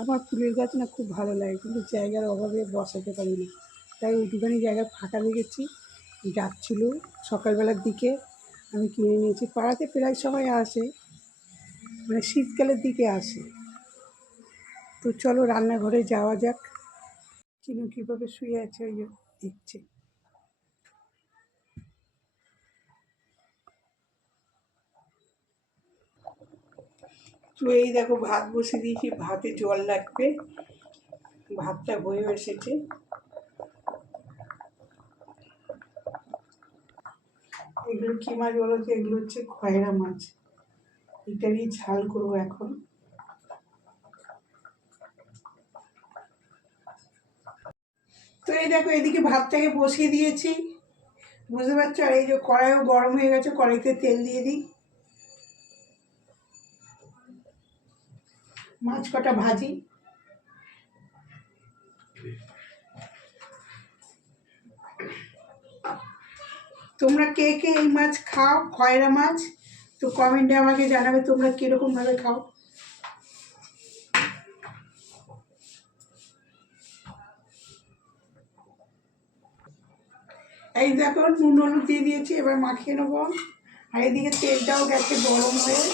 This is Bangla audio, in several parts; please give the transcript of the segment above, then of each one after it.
আমার ফুলের গাছ না খুব ভালো লাগে, কিন্তু জায়গার অভাবে বসাতে পারি না। তাই ওইটুখানি জায়গা ফাঁকা রেখেছি, যাচ্ছিল সকালবেলার দিকে আমি কিনে নিয়েছি। পাড়াতে প্রায় সময় আসে, মানে শীতকালের দিকে আসে। তো চলো রান্নাঘরে যাওয়া যাক। চিনু কীভাবে শুয়ে আছে ওই দেখছে। তো এই দেখো ভাত বসিয়ে দিয়েছি, ভাতে জল লাগবে, ভাতটা হয়েও এসেছে। এগুলো কী মাছ বলো তো? এগুলো হচ্ছে খয়রা মাছ, এটারই ঝাল করবো এখন। তো এই দেখো এদিকে ভাতটাকে বসিয়ে দিয়েছি, বুঝতে পারছো? আর এই যে কড়াইও গরম হয়ে গেছে, কড়াইতে তেল দিয়ে দিই, মাছ কটা ভাজি। তোমরা কে কে এই মাছ খাও, খয়রা মাছ? তো কমেন্টে আমাকে জানাবে তোমরা কীরকমভাবে খাও। এই দেখো নুন হলুদ দিয়ে দিয়েছি, এবার মাখিয়ে নেবো। আর এদিকে তেলটাও গেছে গরম হয়ে।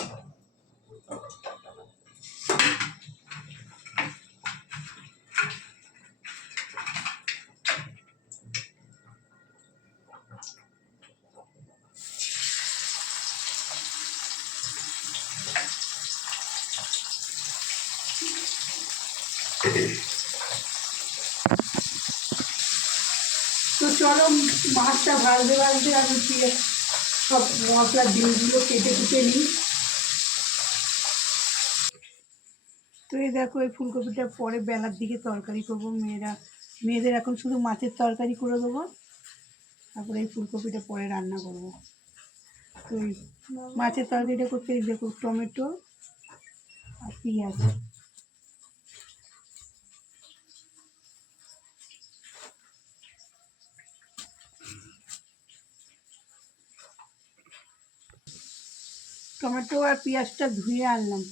তো চলো মাছটা ভাজতে ভাজতে আমি সব মশলার জিনিসগুলো কেটে কুটে নিই। তো এই দেখো এই ফুলকপিটা পরে বেলার দিকে তরকারি করবো, মেয়েদের এখন শুধু মাছের তরকারি করে দেবো, তারপরে এই ফুলকপিটা পরে রান্না করবো। তো এই মাছের তরকারিটা করতে এই দেখো টমেটো আর পেঁয়াজ। টমেটো আর পেঁয়াজটা ধুয়ে আনলাম।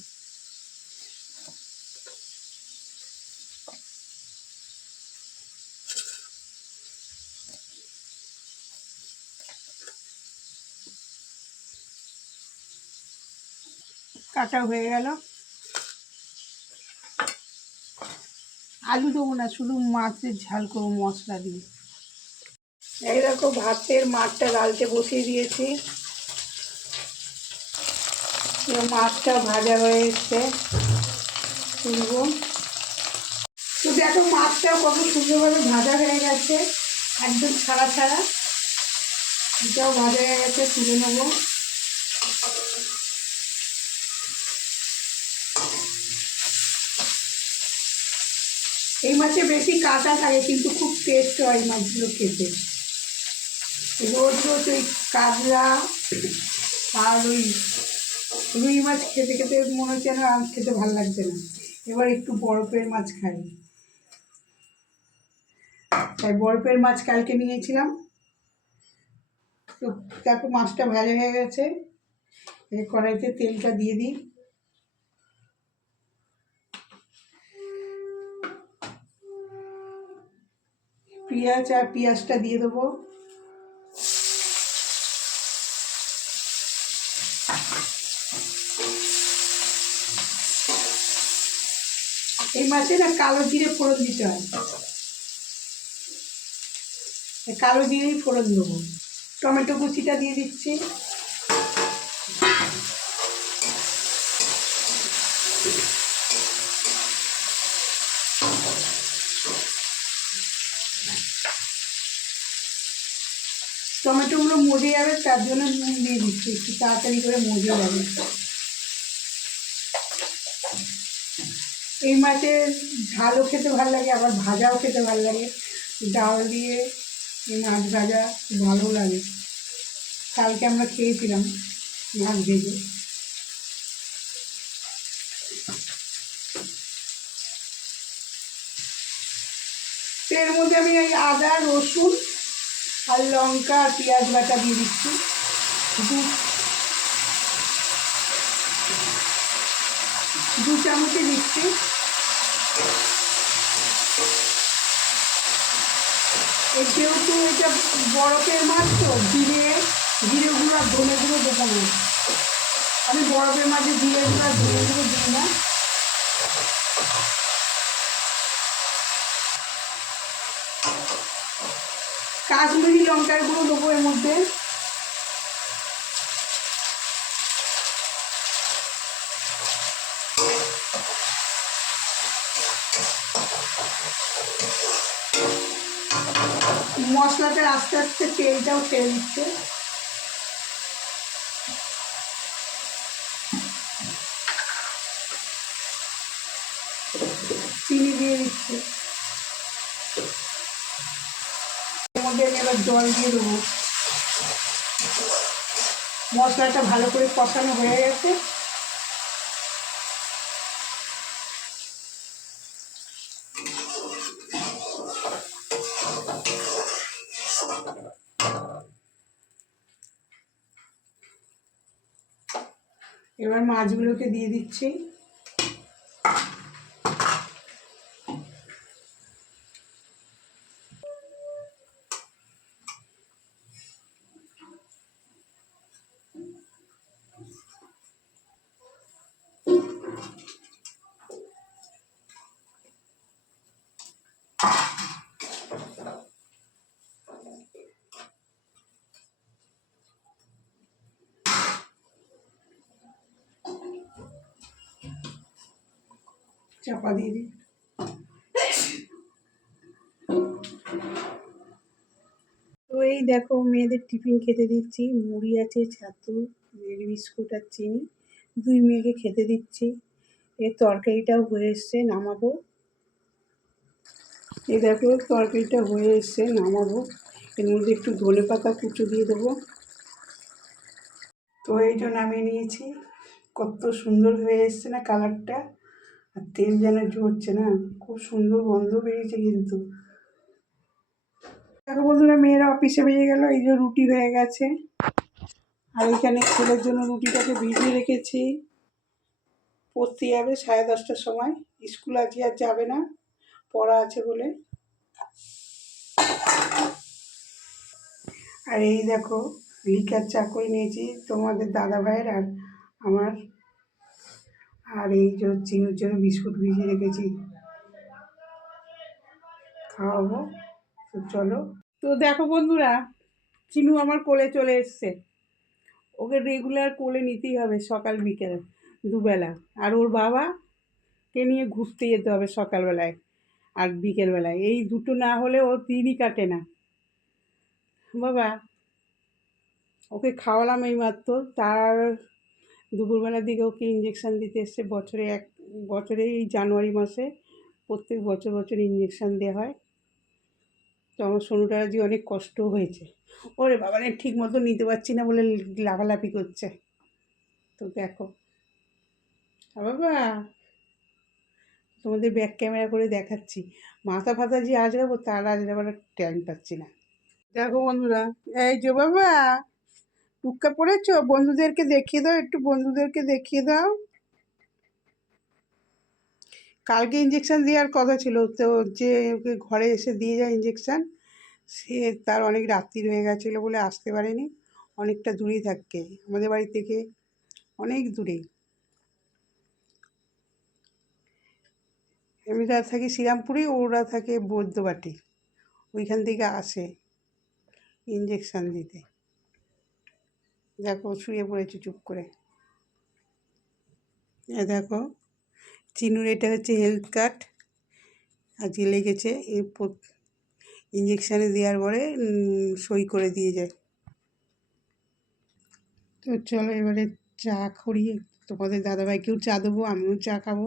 কাটা হয়ে গেল। আলু দেবো না, শুধু মাছের ঝাল করবো মশলা দিয়ে। এই দেখো ভাতের মাছটা গালতে বসিয়ে দিয়েছি, মাছটা ভাজা হয়ে এসছে, তুলবো। তো দেখো মাছটাও কত সুন্দরভাবে ভাজা হয়ে গেছে, একদম ছাড়া ছাড়া। এটাও ভাজা হয়ে গেছে, তুলে নেবো। এই মাছে বেশি কাঁটা থাকে, কিন্তু খুব টেস্ট হয় এই মাছগুলো খেতে। রোজ রোজ ওই কাতলা আর ওই রুই মাছ খেতে খেতে মনে হচ্ছে না আর খেতে ভালো লাগছে না। এবার একটু বরফের মাছ খাই, তাই বরফের মাছ কালকে নিয়েছিলাম। তো দেখো মাছটা ভাজা হয়ে গেছে, এই কড়াইতে তেলটা দিয়ে দিই। পেঁয়াজটা দিয়ে দেবো। এই মাছে না কালো জিরে ফোড়ন দিতে হয়, কালো জিরেই ফোড়ন দেবো। টমেটো কুচিটা দিয়ে দিচ্ছি। টমেটোগুলো মজে যাবে, তার জন্য নুন দিয়ে দিচ্ছি, একটু তাড়াতাড়ি করে মজে যাবে। এই মাছের ঝালও খেতে ভালো লাগে, আবার ভাজাও খেতে ভালো লাগে। ডাল দিয়ে এই মাছ ভাজা ভালো লাগে, কালকে আমরা খেয়েছিলাম মাছ ভেজে। তো এর মধ্যে আমি এই আদা রসুন আর লঙ্কা আর পেঁয়াজ বাটা দিয়ে দিচ্ছি, দু চামচে দিচ্ছি। যেহেতু এটা বরফের মাছ তো জিরে গুঁড়ো আর ধনে গুঁড়ো দেবো না। আমি বরফের মাঝে জিরে গুঁড়ো আর ধনে গুঁড়ো দিই না। কাশ্মীরি লঙ্কার গুঁড়ো দেবো এর মধ্যে। মশলাটা আস্তে আস্তে তেলটাও ছেড়ে দিচ্ছে। চিনি দিয়ে দিচ্ছে। এর মধ্যে আমি এবার জল দিয়ে দেবো। মশলাটা ভালো করে কষানো হয়ে গেছে। এবার মাছগুলোকে দিয়ে দিচ্ছি। চাপা দিয়ে দিই। তো এই দেখো মেয়েদের টিফিন খেতে দিচ্ছি। মুড়ি আছে, ছাতু, মেরি বিস্কুট আর চিনি, দুই মেয়েকে খেতে দিচ্ছি। এর তরকারিটাও হয়ে এসছে, নামাবো। এই দেখো তরকারিটা হয়ে এসছে, নামাবো। এর মধ্যে একটু ধনে পাতা কুচো দিয়ে দেবো। তো এইটা নামিয়ে নিয়েছি। কত সুন্দর হয়ে এসছে না কালারটা, আর তেল যেন ঝরছে না, খুব সুন্দর গন্ধ বেরিয়েছে কিন্তু। দেখো বন্ধুরা, মেয়েরা অফিসে বেরিয়ে গেল। এই যে রুটি হয়ে গেছে, আর এখানে ছেলের জন্য রুটিটাকে ভিজিয়ে রেখেছি। পড়তে যাবে 10:30টার সময়। স্কুল আজকে আর যাবে না, পড়া আছে বলে। আর এই দেখো লিকার চা করে নিয়েছি তোমাদের দাদা ভাইয়ের আর আমার। আর এই যে চিনুর জন্য বিস্কুট ভিজিয়ে রেখেছি, খাওয়াবো। তো চলো। তো দেখো বন্ধুরা, চিনু আমার কোলে চলে এসছে। ওকে রেগুলার কোলে নিতেই হবে সকাল বিকেল দুবেলা। আর ওর বাবাকে নিয়ে ঘুরতে যেতে হবে সকালবেলায় আর বিকেলবেলায়। এই দুটো না হলে ওর দিনই কাটে না। বাবা, ওকে খাওয়ালাম এই মাত্র। তার দুপুরবেলার দিকে ওকে ইঞ্জেকশান দিতে এসছে। বছরে এই জানুয়ারি মাসে প্রত্যেক বছর ইঞ্জেকশান দেওয়া হয়। তো আমার সোনুটা আজকে অনেক কষ্ট হয়েছে। ওরে বাবা রে, ঠিক মতো নিতে পারছি না বলে লাফালাফি করছে। তো দেখো বাবা, তোমাদের ব্যাক ক্যামেরা করে দেখাচ্ছি। মাথা ফাতা যে আজরাবো তার আজরাবার টাইম পাচ্ছি না। দেখো বন্ধুরা, এই যে বাবা টুক্কা পড়েছো, বন্ধুদেরকে দেখিয়ে দাও, একটু বন্ধুদেরকে দেখিয়ে দাও। কালকে ইঞ্জেকশান দেওয়ার কথা ছিল, তো যে ওকে ঘরে এসে দিয়ে যায় ইঞ্জেকশান, সে তার অনেক রাত্রি হয়ে গেছিলো বলে আসতে পারেনি। অনেকটা দূরেই থাকে আমাদের বাড়ি থেকে, অনেক দূরে। এমনিটা থাকি শ্রীরামপুরে, ওরা থাকে বৈদ্যবাটি। ওইখান থেকে আসে ইঞ্জেকশান দিতে। দেখো শুয়ে পড়েছে চুপ করে। দেখো চিনুর এটা হচ্ছে হেলথ কার্ড, আজকে লেগেছে। ইঞ্জেকশানে দেওয়ার পরে সই করে দিয়ে যায়। তো চলো এবারে চা খড়িয়ে তোমাদের দাদাভাইকেও চা দেবো, আমিও চা খাবো।